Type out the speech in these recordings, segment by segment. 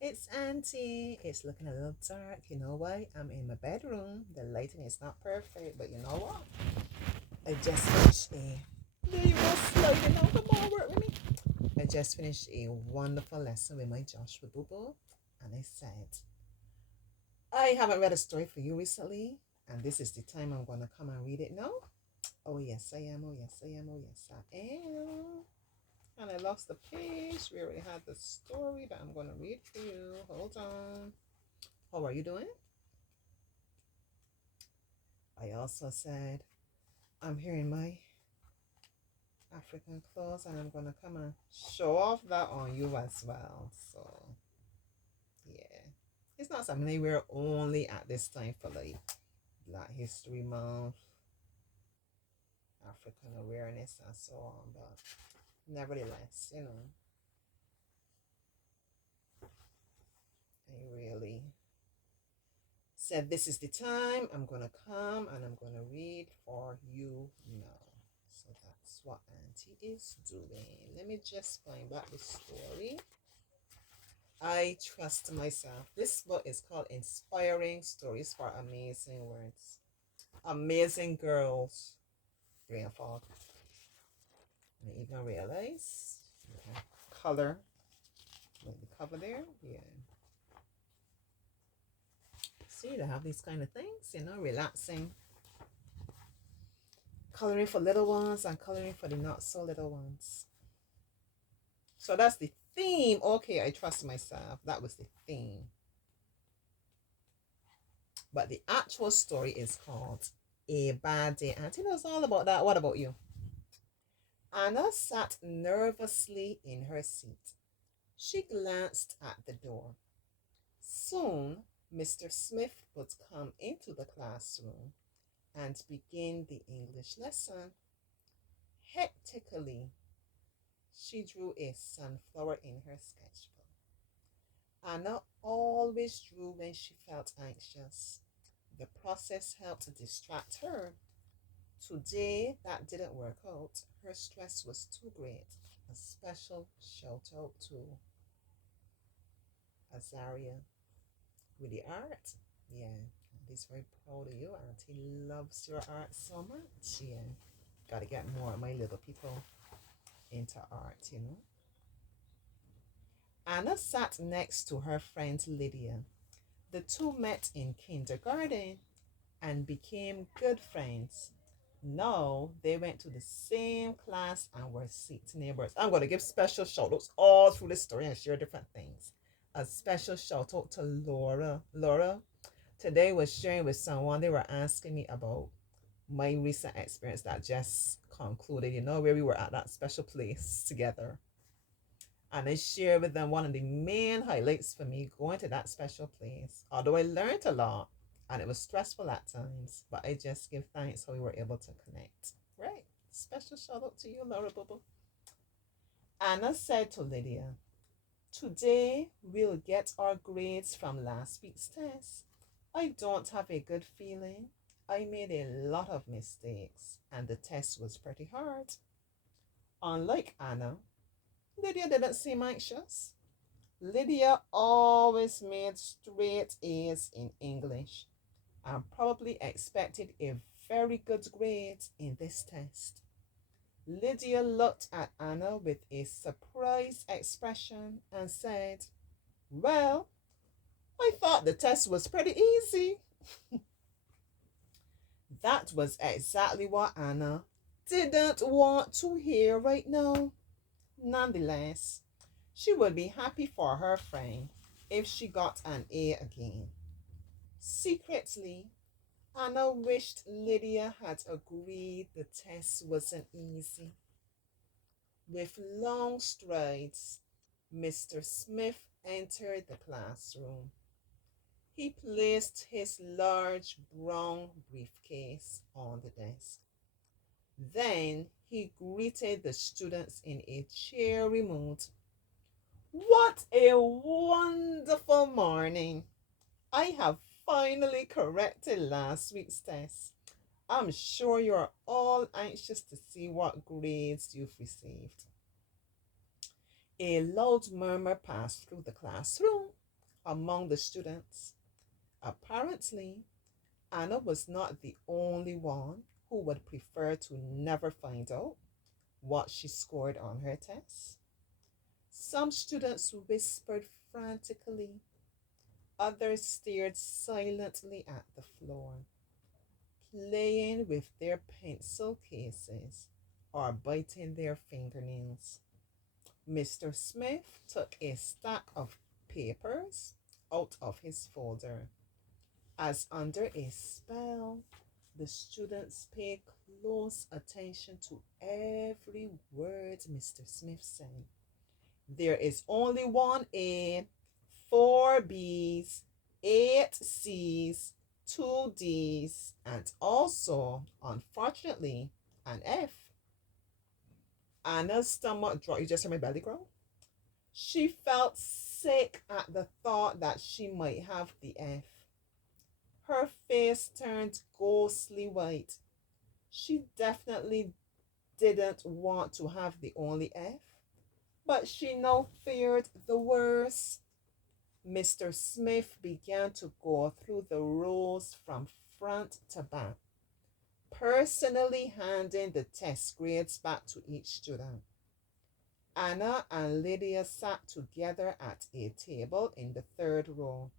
It's Auntie. It's looking a little dark. You know why? I'm in my bedroom. The lighting is not perfect, but you know what? I just finished a. There you go, sliding out. Come on, work with me. I just finished a wonderful lesson with my Joshua Boo, and I said, I haven't read a story for you recently, and this is the time I'm going to come and read it now. Oh, yes, I am. Oh, yes, I am. Oh, yes, I am. And I lost the page. We already had the story, but I'm going to read for you. Hold on. How are you doing? I also said, I'm here in my African clothes and I'm going to come and show off that on you as well. So, yeah. It's not something they wear only at this time for like Black History Month, African awareness, and so on. But nevertheless, I really said this is the time I'm going to come and I'm going to read for you now. So that's what Auntie is doing. Let me just find back the story. I trust myself. This book is called Inspiring Stories for Amazing Words. Amazing Girls. Green fog. I didn't even realize. Okay. Color. Like the cover there. Yeah. See, they have these kind of things, relaxing. Coloring for little ones and coloring for the not so little ones. So that's the theme. Okay, I trust myself. That was the theme. But the actual story is called A Bad Day. Auntie knows all about that. What about you? Anna sat nervously in her seat. She glanced at the door. Soon, Mr. Smith would come into the classroom and begin the English lesson. Hectically, she drew a sunflower in her sketchbook. Anna always drew when she felt anxious. The process helped to distract her. Today, that didn't work out. Her stress was too great. A special shout out to Azaria with the art. Yeah, he's very proud of you, and he loves your art so much. Yeah, gotta get more of my little people into art. Anna sat next to her friend Lydia. The two met in kindergarten and became good friends. Now they went to the same class and were seat neighbors. I'm going to give special shout outs all through the story and share different things. A special shout out to Laura. Laura today was sharing with someone. They were asking me about my recent experience that just concluded, where we were at that special place together. And I shared with them one of the main highlights for me going to that special place. Although I learned a lot and it was stressful at times, but I just give thanks how we were able to connect. Right. Special shout out to you, Laura Bubble. Anna said to Lydia, today we'll get our grades from last week's test. I don't have a good feeling. I made a lot of mistakes and the test was pretty hard. Unlike Anna, Lydia didn't seem anxious. Lydia always made straight A's in English and probably expected a very good grade in this test. Lydia looked at Anna with a surprised expression and said, well, I thought the test was pretty easy. That was exactly what Anna didn't want to hear right now. Nonetheless, she would be happy for her friend if she got an A again. Secretly, Anna wished Lydia had agreed the test wasn't easy. With long strides, Mr. Smith entered the classroom. He placed his large brown briefcase on the desk. Then he greeted the students in a cheery mood. What a wonderful morning! I have finally corrected last week's test. I'm sure you're all anxious to see what grades you've received. A loud murmur passed through the classroom. among the students. Apparently, Anna was not the only one who would prefer to never find out what she scored on her test. Some students whispered frantically, others stared silently at the floor, playing with their pencil cases or biting their fingernails. Mr. Smith took a stack of papers out of his folder. As under a spell, the students paid close attention to every word Mr. Smith said. There is only one A, four B's, eight C's, two D's, and also, unfortunately, an F. Anna's stomach dropped. You just heard my belly growl? She felt sick at the thought that she might have the F. Her face turned ghostly white. She definitely didn't want to have the only F, but she now feared the worst. Mr. Smith began to go through the rows from front to back, personally handing the test grades back to each student. Anna and Lydia sat together at a table in the third row.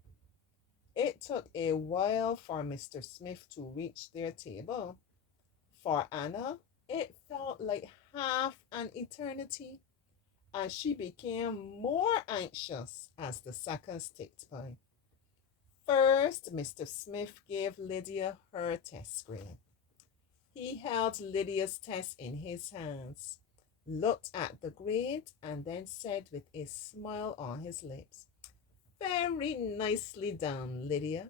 It took a while for Mr. Smith to reach their table. For Anna, it felt like half an eternity, and she became more anxious as the seconds ticked by. First, Mr. Smith gave Lydia her test grade. He held Lydia's test in his hands, looked at the grade, and then said with a smile on his lips, "Very nicely done, Lydia.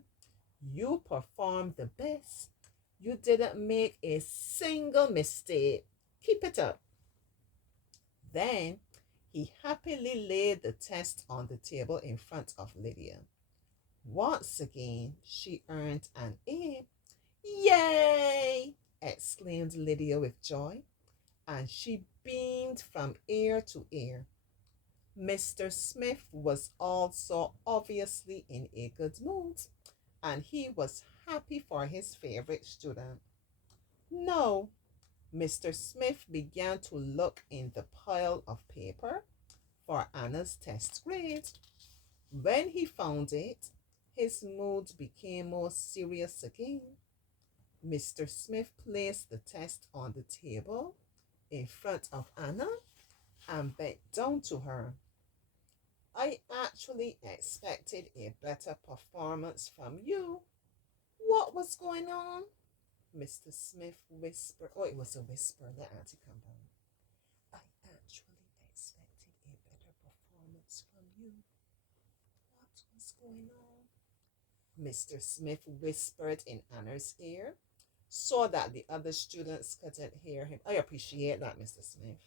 You performed the best. You didn't make a single mistake. Keep it up." Then he happily laid the test on the table in front of Lydia. Once again, she earned an A. "Yay!" exclaimed Lydia with joy, and she beamed from ear to ear. Mr. Smith was also obviously in a good mood, and he was happy for his favorite student. Now, Mr. Smith began to look in the pile of paper for Anna's test grade. When he found it, his mood became more serious again. Mr. Smith placed the test on the table in front of Anna and bent down to her. "I actually expected a better performance from you. What was going on?" Mr. Smith whispered. Oh, it was a whisper. Let Auntie calm down. "I actually expected a better performance from you. What was going on?" Mr. Smith whispered in Anna's ear so that the other students couldn't hear him. I appreciate that, Mr. Smith.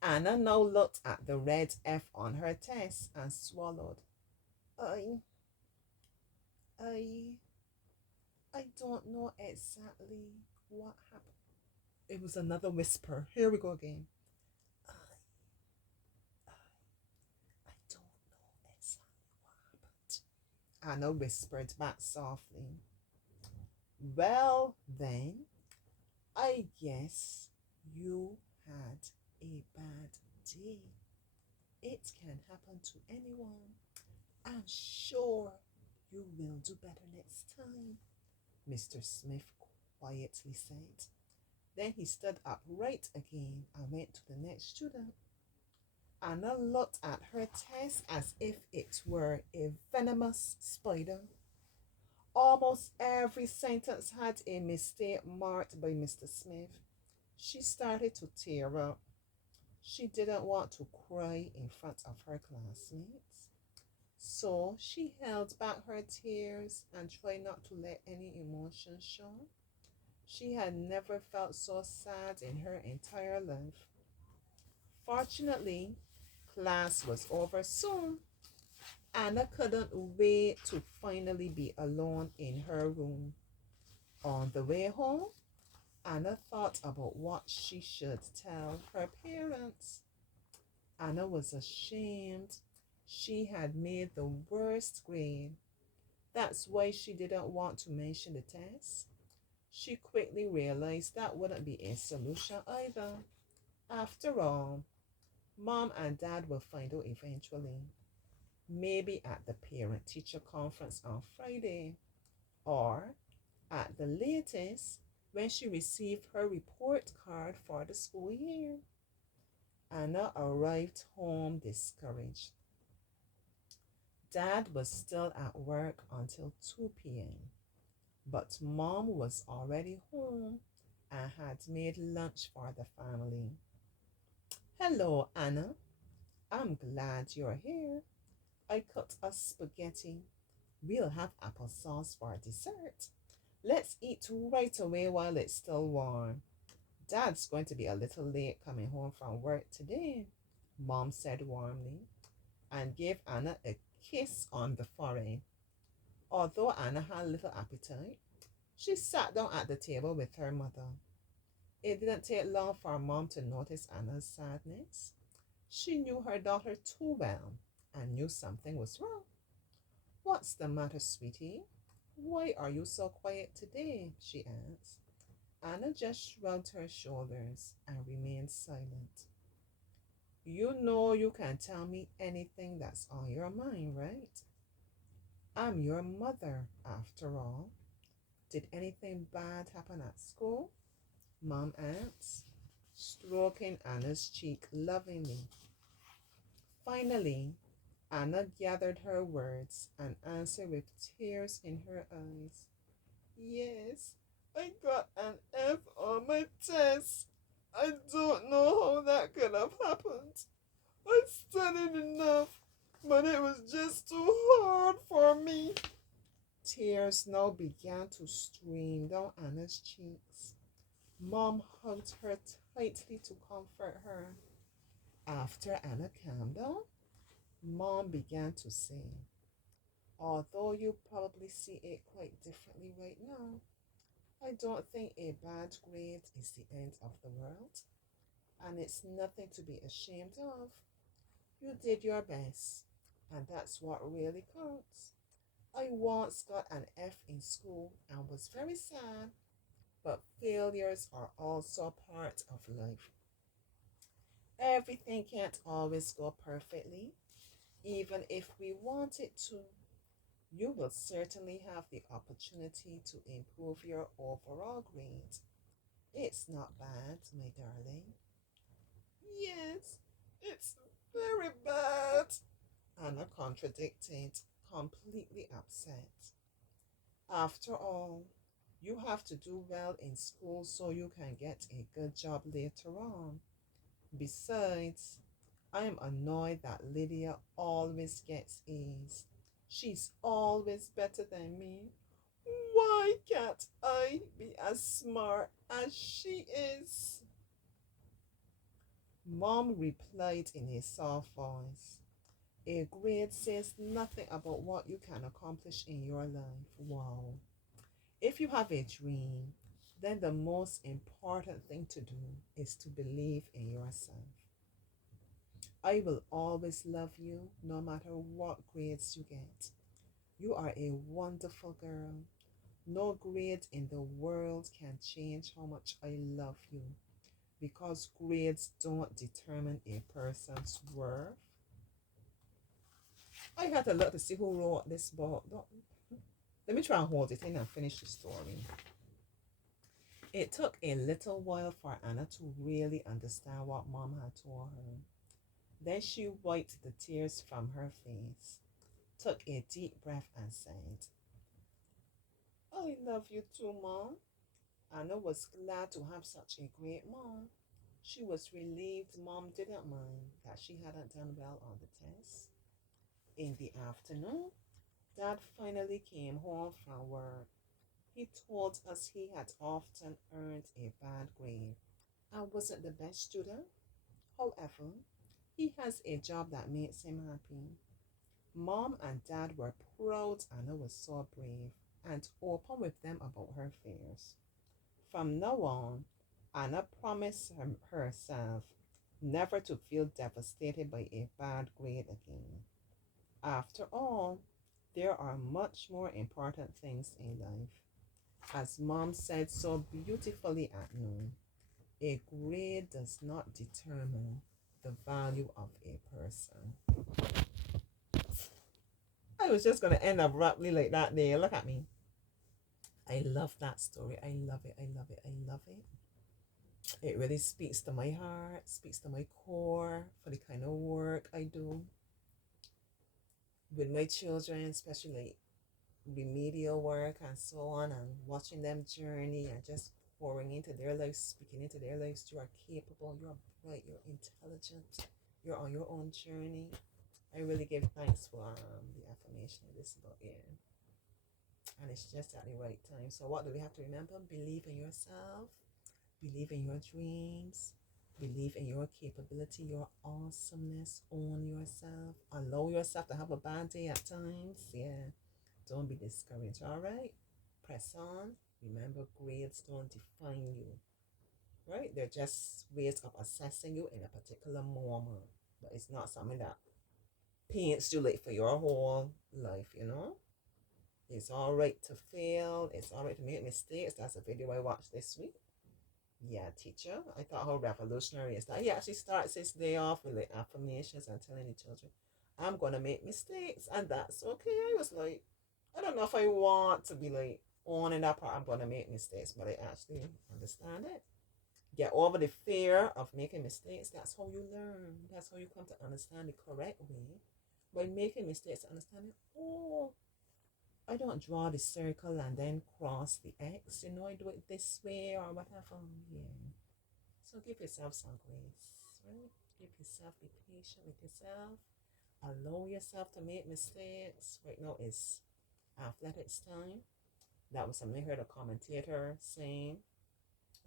Anna now looked at the red F on her test and swallowed. I I I don't know exactly what happened. It was another whisper. Here we go again. I I don't know exactly what happened. Anna whispered back softly. "Well, then, I guess you had a bad day. It can happen to anyone. I'm sure you will do better next time," Mr. Smith quietly said. Then he stood upright again and went to the next student. Anna looked at her test as if it were a venomous spider. Almost every sentence had a mistake marked by Mr. Smith. She started to tear up. She didn't want to cry in front of her classmates. So she held back her tears and tried not to let any emotion show. She had never felt so sad in her entire life. Fortunately, class was over soon. Anna couldn't wait to finally be alone in her room. On the way home, Anna thought about what she should tell her parents. Anna was ashamed. She had made the worst grade. That's why she didn't want to mention the test. She quickly realized that wouldn't be a solution either. After all, mom and dad will find out eventually. Maybe at the parent teacher conference on Friday, or at the latest when she received her report card for the school year. Anna arrived home discouraged. Dad was still at work until 2 p.m., but mom was already home and had made lunch for the family. Hello, Anna. I'm glad you're here. I cooked us spaghetti. We'll have applesauce for dessert. Let's eat right away while it's still warm. Dad's going to be a little late coming home from work today, Mom said warmly, and gave Anna a kiss on the forehead. Although Anna had little appetite, she sat down at the table with her mother. It didn't take long for Mom to notice Anna's sadness. She knew her daughter too well and knew something was wrong. What's the matter, sweetie? Why are you so quiet today? She asked. Anna just shrugged her shoulders and remained silent. You know you can tell me anything that's on your mind, right? I'm your mother, after all. Did anything bad happen at school? Mom asked, stroking Anna's cheek lovingly. Finally, Anna gathered her words and answered with tears in her eyes. Yes, I got an F on my test. I don't know how that could have happened. I studied enough, but it was just too hard for me. Tears now began to stream down Anna's cheeks. Mom hugged her tightly to comfort her. After Anna calmed down, Mom began to say, although you probably see it quite differently right now, I don't think a bad grade is the end of the world, and it's nothing to be ashamed of. You did your best, and that's what really counts. I once got an F in school and was very sad, but failures are also part of life. Everything can't always go perfectly, even if we want it to. You will certainly have the opportunity to improve your overall grade. It's not bad, my darling. Yes, it's very bad, Anna contradicted, completely upset. After all, you have to do well in school so you can get a good job later on. Besides, I'm annoyed that Lydia always gets A's. She's always better than me. Why can't I be as smart as she is? Mom replied in a soft voice. A grade says nothing about what you can accomplish in your life. Wow. If you have a dream, then the most important thing to do is to believe in yourself. I will always love you no matter what grades you get. You are a wonderful girl. No grade in the world can change how much I love you because grades don't determine a person's worth. I had to look to see who wrote this book. Let me try and hold it in and finish the story. It took a little while for Anna to really understand what Mom had told her. Then she wiped the tears from her face, took a deep breath, and said, I love you too, Mom. Anna was glad to have such a great mom. She was relieved Mom didn't mind that she hadn't done well on the test. In the afternoon, Dad finally came home from work. He told us he had often earned a bad grade and wasn't the best student. However, he has a job that makes him happy. Mom and Dad were proud Anna was so brave and open with them about her fears. From now on, Anna promised herself never to feel devastated by a bad grade again. After all, there are much more important things in life. As Mom said so beautifully at noon, a grade does not determine the value of a person. I was just going to end abruptly like that there. Look at me. I love that story. I love it. I love it. I love it. It really speaks to my heart, speaks to my core for the kind of work I do with my children, especially remedial work and so on, and watching them journey and just pouring into their lives, speaking into their lives. You are capable, you're bright, you're intelligent, you're on your own journey. I really give thanks for the affirmation of this book, yeah. And it's just at the right time. So, what do we have to remember? Believe in yourself, believe in your dreams, believe in your capability, your awesomeness. Own yourself, allow yourself to have a bad day at times, yeah. Don't be discouraged, all right? Press on. Remember, grades don't define you, right? They're just ways of assessing you in a particular moment. But it's not something that paints you like for your whole life, you know? It's all right to fail. It's all right to make mistakes. That's a video I watched this week. Yeah, teacher. I thought how revolutionary is that. He actually starts his day off with like affirmations and telling the children, I'm going to make mistakes. And that's okay. I was like, I don't know if I want to be like on in that part. I'm gonna make mistakes, but I actually understand it. Get over the fear of making mistakes. That's how you learn. That's how you come to understand the correct way. By making mistakes, understanding, oh, I don't draw the circle and then cross the X. You know, I do it this way or whatever. Yeah. So give yourself some grace, right? Give yourself, be patient with yourself. Allow yourself to make mistakes. Right now is athletics time. That was something I heard a commentator saying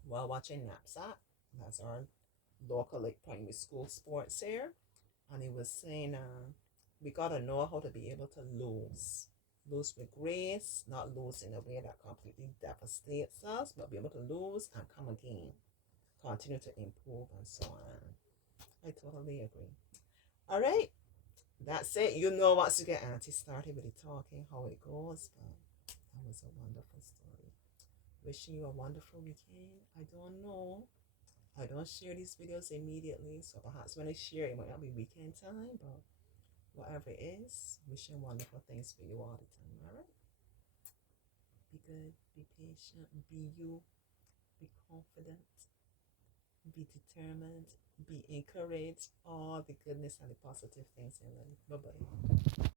while watching Knapsack. That's our local like primary school sports here. And he was saying we gotta know how to be able to lose. Lose with grace, not lose in a way that completely devastates us, but be able to lose and come again. Continue to improve and so on. I totally agree. All right, that's it. You know, once you get Auntie started with the talking, how it goes, but that was a wonderful story. Wishing you a wonderful weekend. I don't know. I don't share these videos immediately, so perhaps when I share it might not be weekend time, but whatever it is, wishing wonderful things for you all the time, alright? Be good, be patient, be you, be confident, be determined, be encouraged, all the goodness and the positive things in life. Bye bye.